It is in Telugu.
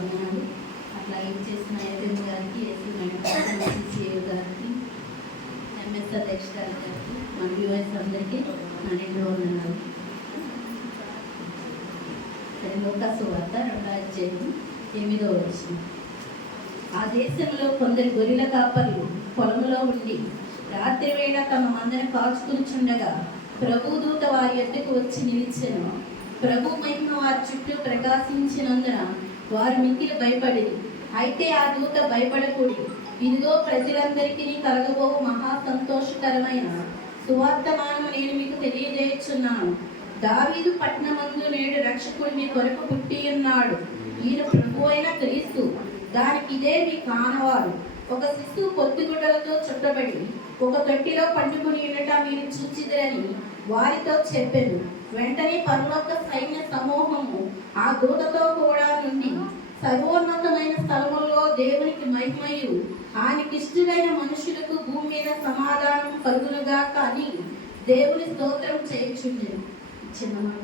వందనాలు. అట్లా ఏం చేసిన ఏఎం గారికి, ఏసీ మేడం సిఏ గారికి, ఎంఎస్ అధ్యక్ష గారికి, మన యూఎస్ అందరికీ నా నిండు వందనాలు. లూకాసు వార్త 2:8 వచనం. ఆ దేశంలో కొందరు గొర్రెల కాపర్లు పొలంలో ఉండి రాత్రి వేళ తమ మందను కాచుకునిచుండగా ప్రభుదూత వారి యొద్దకు వచ్చి నిలిచెను. ప్రభు మహిమ వారి చుట్టూ ప్రకాశించినందున వారు మిక్కిలి భయపడి, అయితే ఆ దూత భయపడకూడి, ఇదిగో ప్రజలందరికీ కలగబో మహా సంతోషకరమైన సువార్తమానము నేను మీకు తెలియజేయుచున్నాను. దావీదు పట్టణమందు నేడు రక్షకుడు మీ కొరకు పుట్టి ఉన్నాడు. ఈయన ప్రభు అయిన క్రీస్తు. దానికి ఇదే మీ కానవారు. ఒక శిశువు పొత్తిగుడ్డలతో చుట్టబడి ఒక తొట్టిలో పండుకుని ఉండట మీరు చూచిదిరని వారితో చెప్పెను. వెంటనే పరలోక సైన్య సమూహము ఆ దూతతో కూడా నుండి సర్వోన్నతమైన స్థలముల్లో దేవునికి మహిమయు ఆయనకిష్టులైన మనుషులకు భూమి మీద సమాధానం కలుగునుగా కానీ దేవుని స్తోత్రం చేయుచుండెను. చిన్న మాట.